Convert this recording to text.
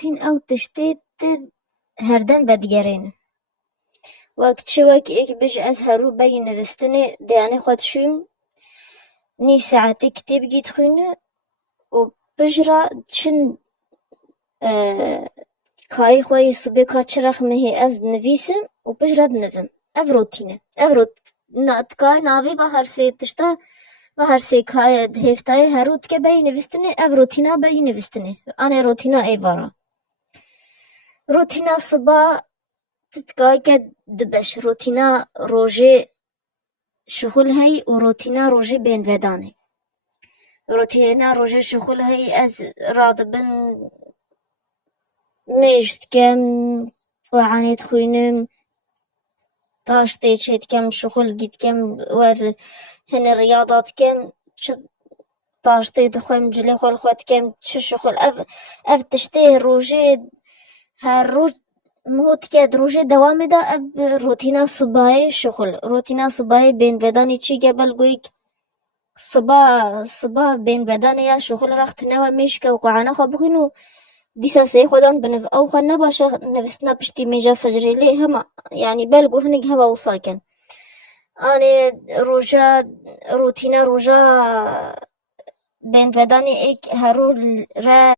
routine أو تشتيت هردن بدگرين وقت شوك إيك بج أزهرو بين رستني دياني خود شويم ني ساعتي كتاب جيت خوينه وبجرا تشن كاي خوي صبي كاتشرخ مهي أز نفيسم وبجرا نفهم أف روتينه أف روت ناتكاي ناوي بهر سي تشتا بهر سي كاي دهفتاي هروت كي بي نفستني أف روتينا بي نفستني أنا روتينا إيفارا روتينا صبا تتكاي كد دبش روتينا روجي شغل هي وروتينا روجي بين فداني روتينا روجي شغل هي أز رادبن ميشت كم وعانيت خوينم تاش تيشيت كم شغل جيت كم ور هن الرياضات كم تاش تيت خويم جلي خول خوات كم شغل أف تشتيه روجي هالروج موت كاد روجي دوامي دا أب روتينا صباي شغل روتينا صباي بين بداني چي قبل قويك صبا بين بداني يا شغل رخت نوا ميشكا وقعنا خبخينو ديسا سي خودان بنف أو خنا باشا نفسنا بشتي ميجا فجري لي هما يعني بلقو هنك هوا وصاكن أنا روتينا روجا بين بداني إيك هرو را